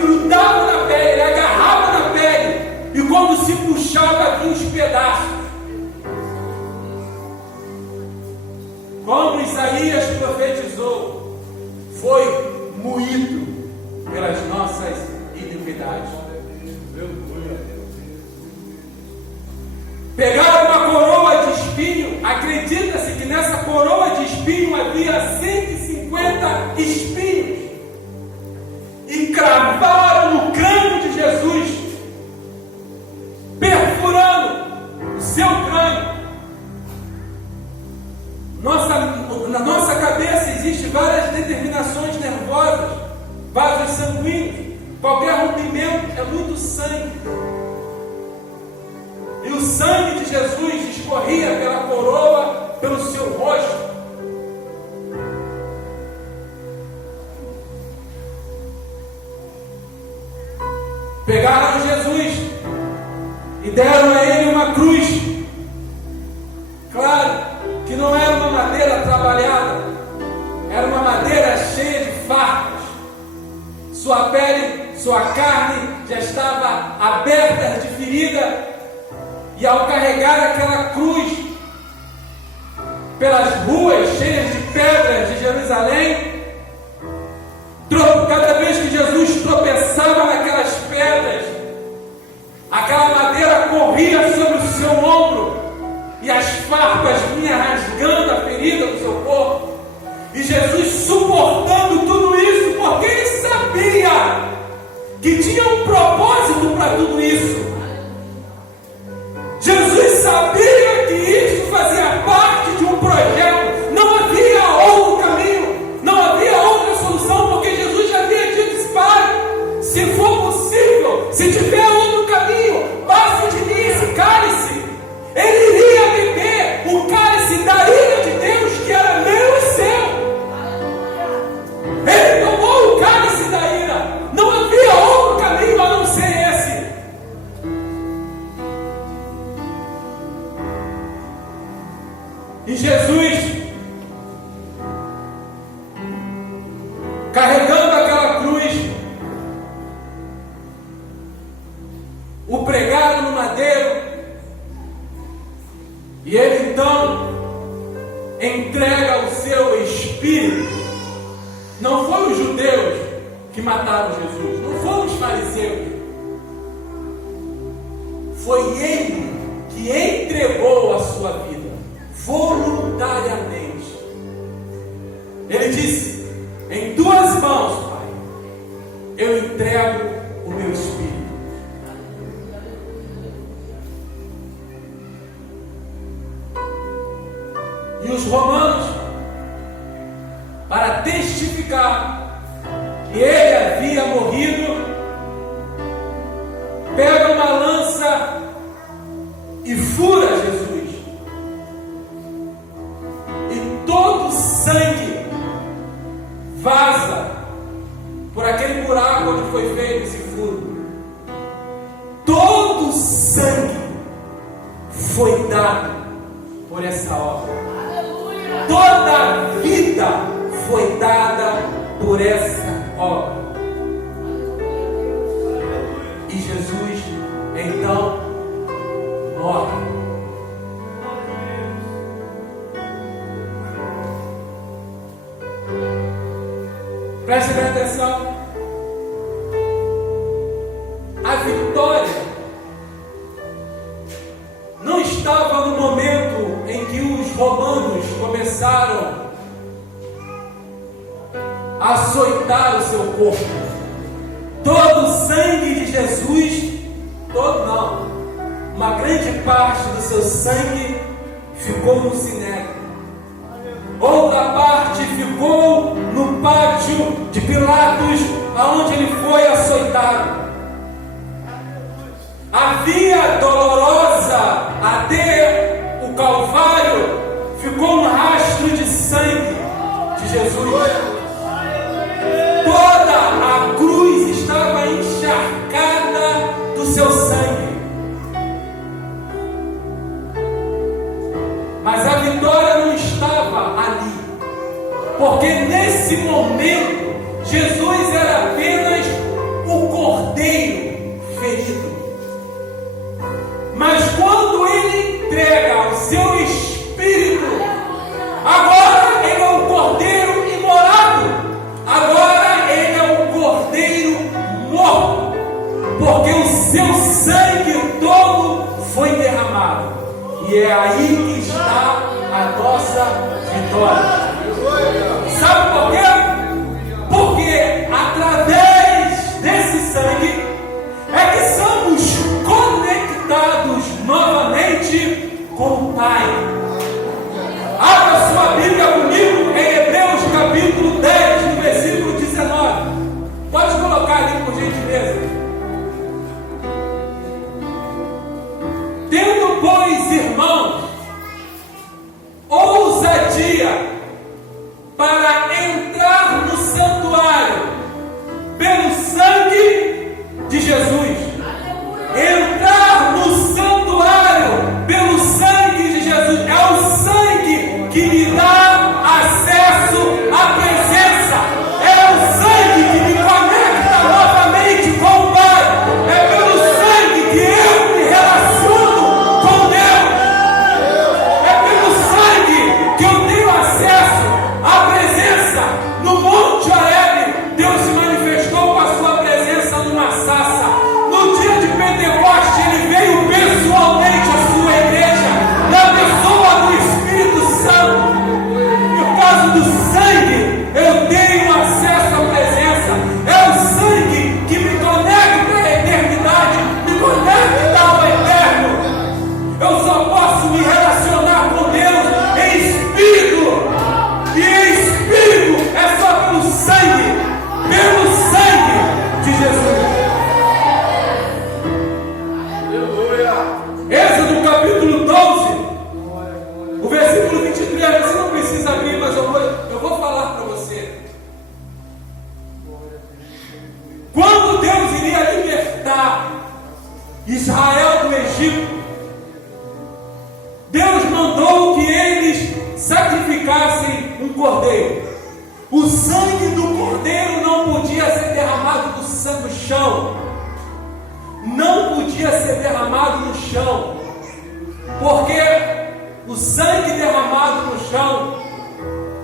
grudava na pele, ele agarrava na pele, e quando se puxava vinha os pedaços. Como Isaías profetizou, foi moído pelas nossas iniquidades. Pegaram uma coroa de espinho, acredita-se que nessa coroa de espinho havia 150 espinhos, e cravaram no crânio de Jesus, perfurando o seu crânio. Na nossa cabeça existem várias determinações nervosas, vasos sanguíneos. Qualquer rompimento é muito sangue. E o sangue de Jesus escorria pela coroa, pelo seu rosto. Pegaram Jesus e deram a ele uma cruz. Claro que não era uma madeira trabalhada, era uma madeira cheia de farpas. Sua pele, sua carne já estava aberta de ferida. E ao carregar aquela cruz pelas ruas cheias de pedras de Jerusalém, cada vez que Jesus tropeçava naquelas pedras, aquela madeira corria sobre o seu ombro, e as farpas vinham rasgando a ferida do seu corpo, e Jesus suportando tudo isso, porque ele sabia que tinha um propósito para tudo isso. Jesus sabia que isso fazia parte de um projeto. Não havia outro caminho, não havia outra solução, porque Jesus já havia dito: Pai, se for possível, se tiver outro caminho, passe de mim esse cálice. Ele iria beber o cálice da ira de Deus, que era meu e seu. Ele tomou o cálice da ira. Não havia outro caminho a não ser esse. E Jesus, carregando aquela cruz, o pregaram no madeiro, e ele então entrega o seu espírito. Não foram os judeus que mataram Jesus, não foram os fariseus, foi ele que entregou a sua vida voluntariamente. Ele disse: em tuas mãos, Pai, eu entrego o meu espírito. E os romanos, para testificar que ele havia morrido, pegam uma lança e fura Jesus. Todo o sangue vaza por aquele buraco onde foi feito esse furo. Todo o sangue foi dado por essa obra. Toda a vida foi dada por essa obra. E Jesus então morre. Preste bem atenção. A vitória não estava no momento em que os romanos começaram a açoitar o seu corpo. Todo o sangue de Jesus, todo não, uma grande parte do seu sangue ficou no sinédrio. Outra parte ficou no pátio de Pilatos, aonde ele foi açoitado. A via dolorosa até o Calvário ficou um rastro de sangue de Jesus. Toda a cruz estava encharcada do seu sangue. Mas a vitória não estava ali, porque nesse momento Jesus era apenas o E é aí que está a nossa vitória. Sabe por quê? Porque através desse sangue é que somos conectados novamente com o Pai. Abra sua Bíblia comigo em Hebreus capítulo 10, no versículo 19. Pode colocar ali, por gentileza. Tendo, pois, irmãos, ousadia para entrar no santuário pelo sangue de Jesus. Entrar no santuário pelo sangue de Jesus. É o sangue que me dá acesso à presença. É o sangue que me conecta novamente com o Pai. É pelo sangue que eu me relaciono com Deus. É pelo sangue que eu tenho acesso à presença. No Monte Horebe, Deus se manifestou com a sua presença numa sarça. No dia de Pentecoste, Ele veio pessoalmente à sua igreja, na pessoa do Espírito Santo. Por causa do sangue, eu tenho acesso à presença. É o sangue que me conecta à eternidade, me conecta ao eterno. Eu só posso me relacionar com Deus em espírito. E em espírito é só pelo sangue de Jesus. Êxodo capítulo 12, o versículo 23, você não precisa abrir, mas eu vou falar para você. Quando Deus iria libertar Israel do Egito, Deus mandou que eles sacrificassem um cordeiro. O sangue do cordeiro não podia ser derramado no chão. Não podia ser derramado no chão, porque o sangue derramado no chão,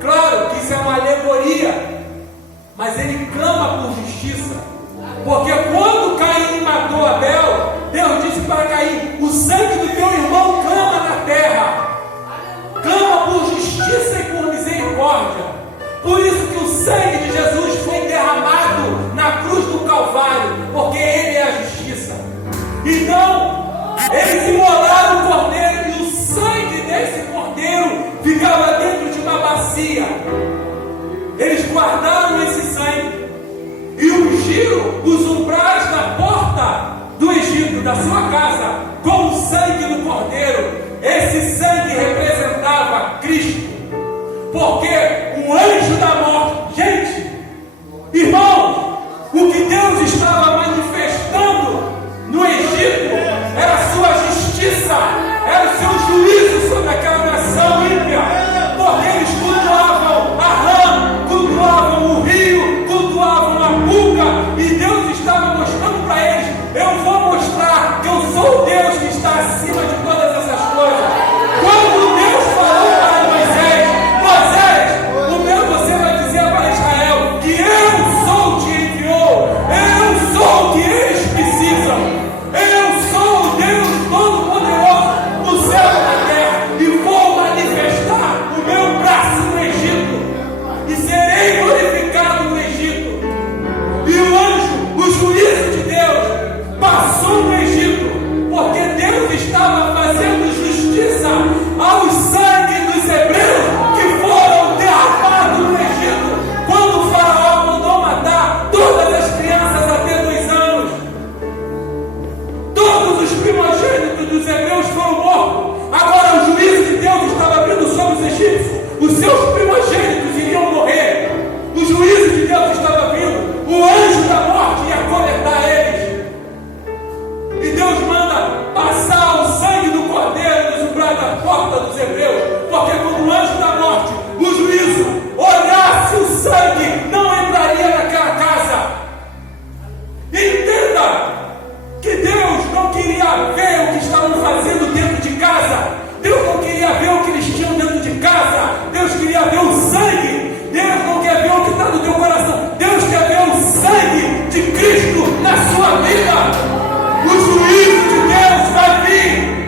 claro que isso é uma alegoria, mas ele clama por justiça. Porque quando Caim matou Abel, Deus disse para Caim: o sangue do teu irmão clama na terra, clama por justiça e por misericórdia. Por isso que o sangue de Jesus foi derramado na cruz do Calvário, porque Ele é a justiça. Então, eles imolaram o cordeiro e o sangue desse cordeiro ficava dentro de uma bacia. Eles guardaram esse sangue e ungiram os umbrais da porta do Egito, da sua casa, com o sangue do cordeiro. Esse sangue representava Cristo, porque o anjo da morte, gente, irmãos, o que Deus estava manifestando no Egito era a sua justiça, era o seu juízo sobre aquela nação ímpia, porque eles cultuavam a rã, cultuavam o rio, cultuavam a pulga, e Deus estava mostrando para eles: eu vou mostrar que eu sou o Deus que está acima de todas essas coisas. Quando Deus falou para Moisés: você vai dizer para Israel que eu sou o que enviou, eu sou o que eles precisam. Eu sou o Deus Todo-Poderoso no céu e na terra, e vou manifestar o meu braço no Egito, e serei glorificado no Egito. E o anjo, o juízo de Deus, passou no Egito, porque Deus estava fazendo justiça ao sangue dos hebreus que foram derramados no Egito, quando o faraó mandou matar todas as crianças até 2 anos. Todos os primogênitos dos hebreus foram mortos. Agora o juízo de Deus estava vindo sobre os egípcios. Os seus primogênitos iriam morrer. O juízo de Deus estava vindo. O anjo da morte ia coletar eles. E Deus manda passar o sangue do cordeiro nos umbrais da porta dos hebreus, porque quando o anjo da morte, o juízo, olhasse o sangue, não entraria naquela casa. Entenda que Deus não queria ver o que estavam fazendo dentro de casa. Deus não queria ver o que eles tinham dentro de casa. Deus queria ver o sangue. Deus não quer ver o que está no teu coração. Deus quer ver o sangue de Cristo na sua vida. O juízo de Deus vai vir.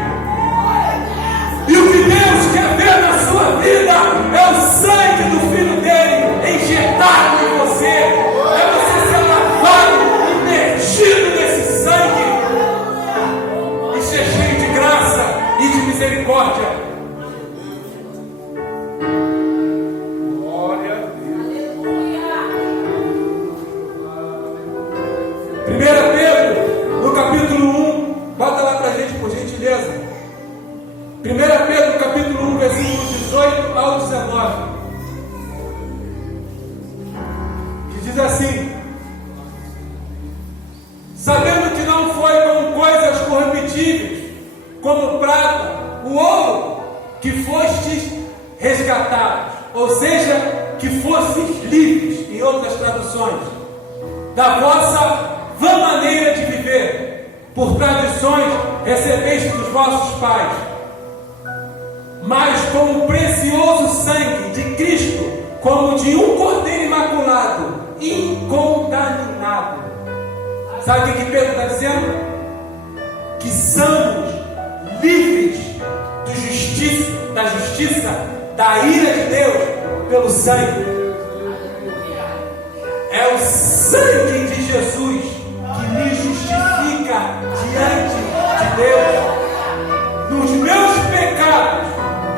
diz assim: sabendo que não foi com coisas corruptíveis, como prata, o ouro, que fostes resgatados, ou seja, que fostes livres, em outras traduções, da vossa vã maneira de viver, por tradições recebeste dos vossos pais, mas com o precioso sangue de Cristo, como de um cordeiro imaculado, incontaminado. Sabe o que Pedro está dizendo? Que somos livres da justiça, da ira de Deus, pelo sangue. É o sangue de Jesus que me justifica diante de Deus. Nos meus pecados,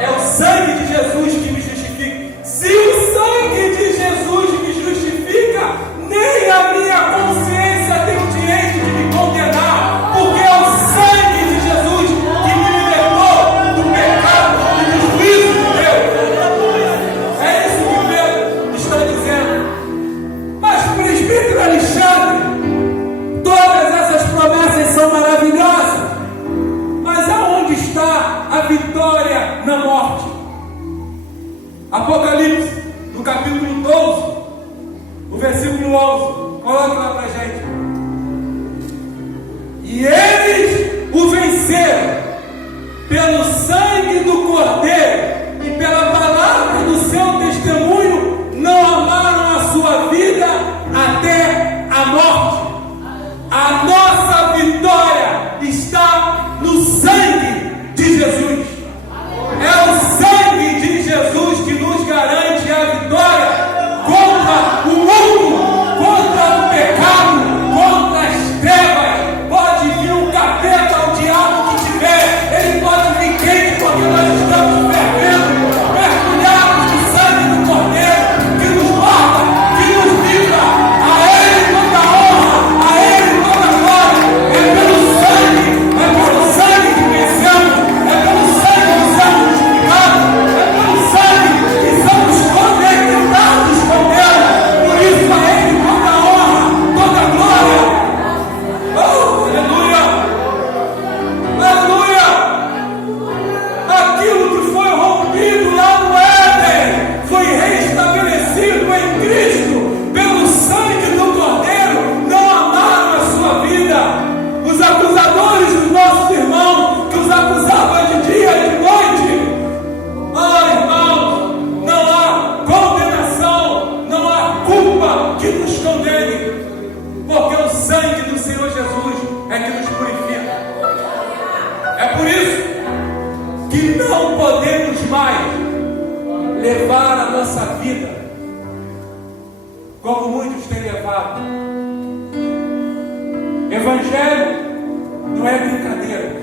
é o sangue de Jesus que me justifica. Se o sangue de Jesus me justifica, nem a minha consciência tem o direito de me condenar, porque é o sangue de Jesus que me libertou do pecado e do juízo de Deus. É isso que Pedro está dizendo. Mas, presbítero Alexandre, todas essas promessas são maravilhosas, mas aonde está a vitória na morte? Apocalipse, no capítulo 12, o versículo 11, coloque lá pra gente. E eles o venceram pelo sangue do Cordeiro e pela palavra do seu testemunho, não amaram a sua vida até a morte. A nossa vitória está no sangue de Jesus. É o sangue de Jesus que nos garante a vitória contra o mundo, contra o pecado, contra as trevas. Pode vir o capeta, o diabo que tiver, ele pode vir quente, porque nós estamos fervendo, mergulhados no sangue do Cordeiro, que nos guarda, que nos livra. A Ele toda a honra, a Ele toda a glória. É pelo sangue que vencemos, é pelo sangue que somos justificados, é pelo sangue que somos conectados com Deus. Por isso a Ele toda a honra, toda a glória. Oh, aleluia! Aleluia! Aquilo que foi rompido lá no Éden foi restabelecido em Cristo pelo sangue do Cordeiro. Não amaram a sua vida. Os acusadores dos nossos irmãos, que os acusavam de dia e de noite, irmãos, não há condenação, não há culpa que nos condene, porque o sangue do Senhor Jesus é que nos purifica. É por isso que não podemos mais levar a nossa vida como muitos têm levado. Evangelho não é brincadeira.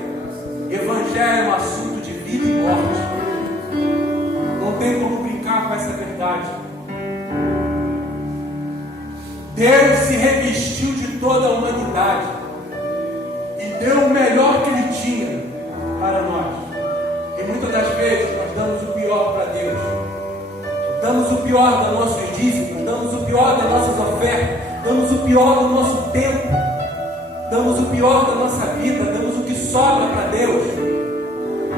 Evangelho é um assunto de vida e morte. Não tem como brincar com essa verdade. Deus se revestiu de toda a humanidade e deu o melhor que Ele tinha para nós. E muitas das vezes nós damos o pior para Deus. Damos o pior dos nossos dízimos, damos o pior das nossas ofertas, damos o pior do nosso tempo, damos o pior da nossa vida, damos o que sobra para Deus.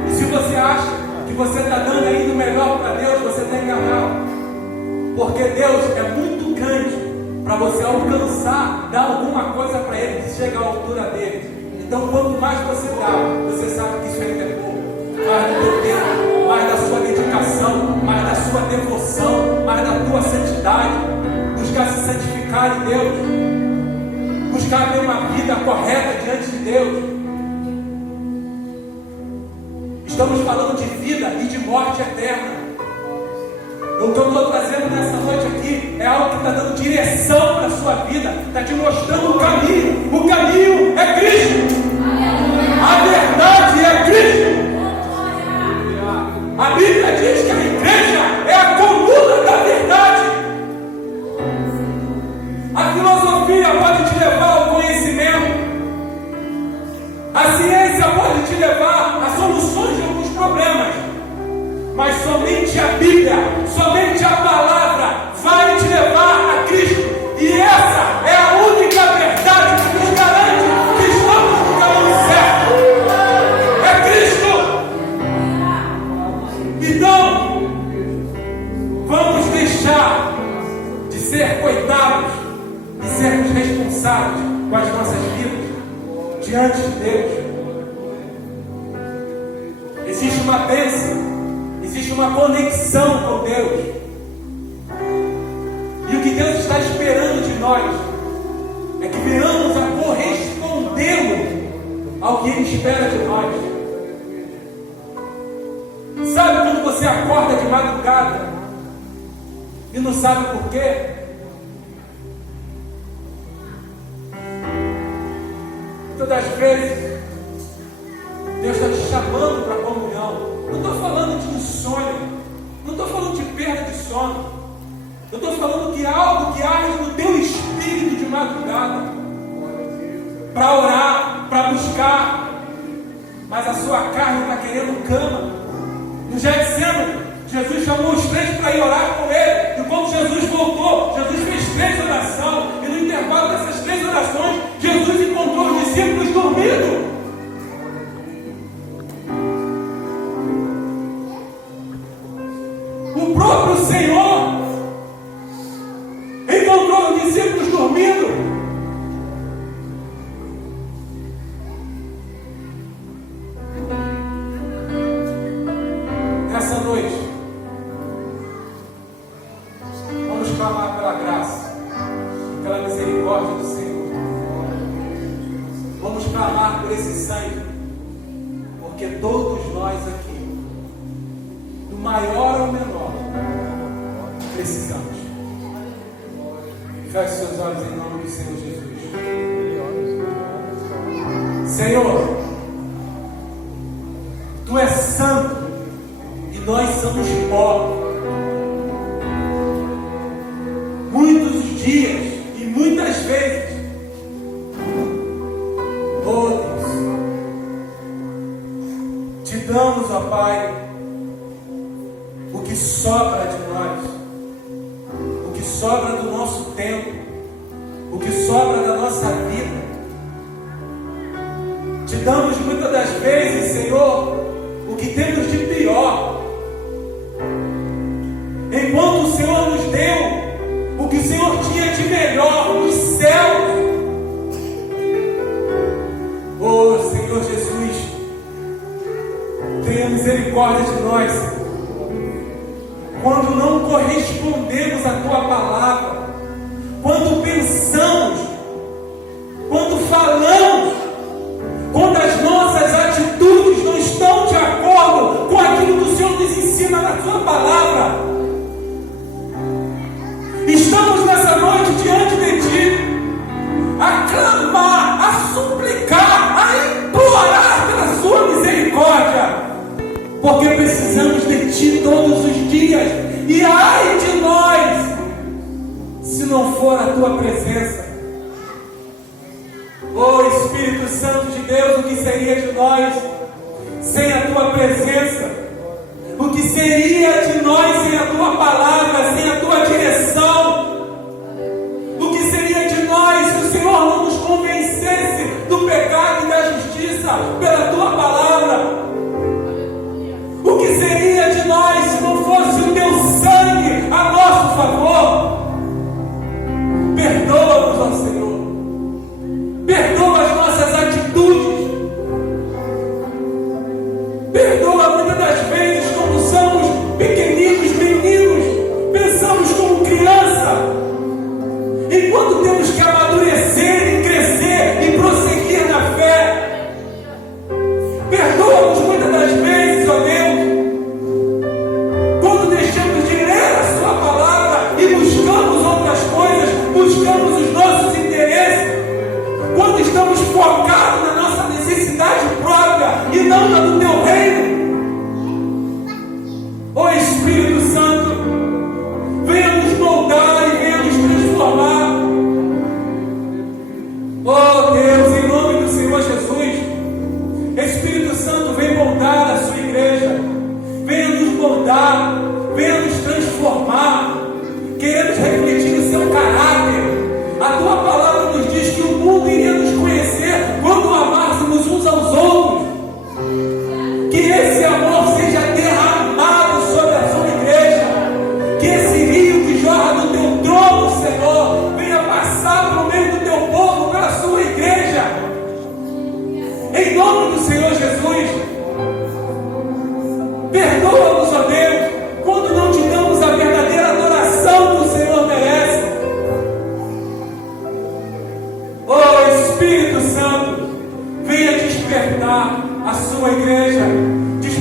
E se você acha que você está dando ainda o melhor para Deus, você está enganado. Porque Deus é muito grande para você alcançar, dar alguma coisa para Ele, que chega à altura dele. Então, quanto mais você dá, você sabe que isso ainda é pouco. Mais do teu tempo, mais da sua dedicação, mais da sua devoção, mais da tua santidade. Buscar se santificar em Deus, buscar ter uma vida correta diante de Deus. Estamos falando de vida e de morte eterna. O que eu estou trazendo nessa noite aqui é algo que está dando direção para a sua vida, está te mostrando o caminho. O caminho é Cristo, a verdade é Cristo. A Bíblia diz que a igreja é a coluna da verdade. A filosofia pode te levar ao conhecimento, a ciência pode te levar a soluções de alguns problemas, mas somente a Bíblia, somente a palavra vai te levar a Cristo. E ser coitados e sermos responsáveis com as nossas vidas diante de Deus. Existe uma bênção, existe uma conexão com Deus. E o que Deus está esperando de nós é que venhamos a correspondê-lo ao que Ele espera de nós. Sabe quando você acorda de madrugada e não sabe por quê? Muitas das vezes Deus está te chamando para a comunhão. Não estou falando de insônia, não estou falando de perda de sono. Eu estou falando que algo que arde no teu espírito de madrugada para orar, para buscar, mas a sua carne está querendo cama. No Getsemane, Jesus chamou os três para ir orar com Ele. E quando Jesus voltou, Jesus fez 3 orações. E no intervalo dessas 3 orações, Jesus encontrou os discípulos dormindo. O próprio Senhor encontrou os discípulos dormindo. Nessa noite, vamos clamar pela graça, pela misericórdia do Senhor. Vamos clamar por esse sangue, porque todos nós aqui, do maior ao menor, precisamos. Feche seus olhos em nome do Senhor Jesus. Senhor, Tu és santo e nós somos pó. Muitos dias e muitas vezes, oh Deus, Te damos, ó Pai, o que sobra de nós, o que sobra do nosso tempo, o que sobra da nossa vida. Te damos muitas das vezes, Senhor, o que temos de pior. Enquanto o Senhor nos deu o que o Senhor tinha de melhor nos céus. Oh Senhor Jesus, tenha misericórdia de nós, quando não correspondemos à Tua palavra, quando pensamos, quando falamos, quando as nossas atitudes não estão de acordo com aquilo que o Senhor nos ensina na Sua palavra. Estamos nessa noite diante de Ti, a clamar, a suplicar, a implorar pela Sua misericórdia, porque precisamos de Ti todos os dias. E ai de nós, se não for a Tua presença. Oh Espírito Santo de Deus, o que seria de nós sem a Tua presença? O que seria de nós sem a Tua palavra, sem a Tua direção? O que seria de nós se o Senhor não nos convencesse do pecado e da justiça pela Tua palavra? O que seria de nós se não fosse o Teu sangue a nosso favor? Perdoa-nos, ó Senhor. Perdoa as nossas atitudes. Perdoa muitas das vezes quando somos pequeninos, meninos, pensamos como criança, enquanto temos que amadurecer e crescer e prosseguir na fé. Perdoa-nos muitas das vezes, ó Deus, quando deixamos de ler a Sua palavra e buscamos outras coisas, buscamos os nossos interesses.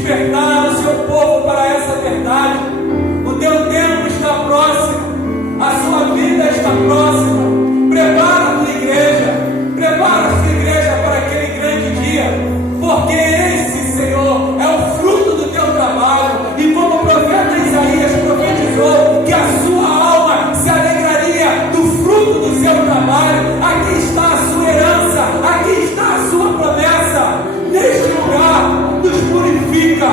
despertar o seu povo para essa verdade. O teu tempo está próximo, a sua vida está próxima. Prepara a tua igreja, prepara a tua igreja para aquele grande dia, porque esse, Senhor, é o fruto do teu trabalho. E como o profeta Isaías profetizou que a sua alma se alegraria do fruto do seu trabalho, aqui está a sua herança, aqui está a sua promessa. Neste lugar, nos purifica,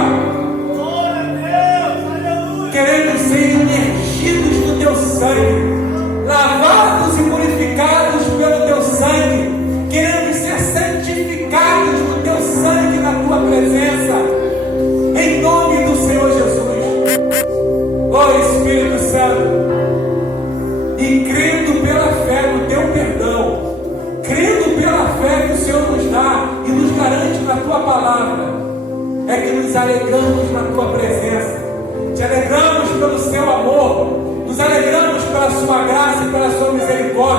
querendo ser imergidos no teu sangue, lavados e purificados pelo teu sangue, querendo ser santificados no teu sangue, na tua presença, em nome do Senhor Jesus. Ó Espírito Santo, e crendo pela fé no teu perdão, crendo pela fé que o Senhor nos dá e nos garante na tua palavra, é que nos alegramos na tua presença, te alegramos pelo seu amor, nos alegramos pela sua graça e pela sua misericórdia.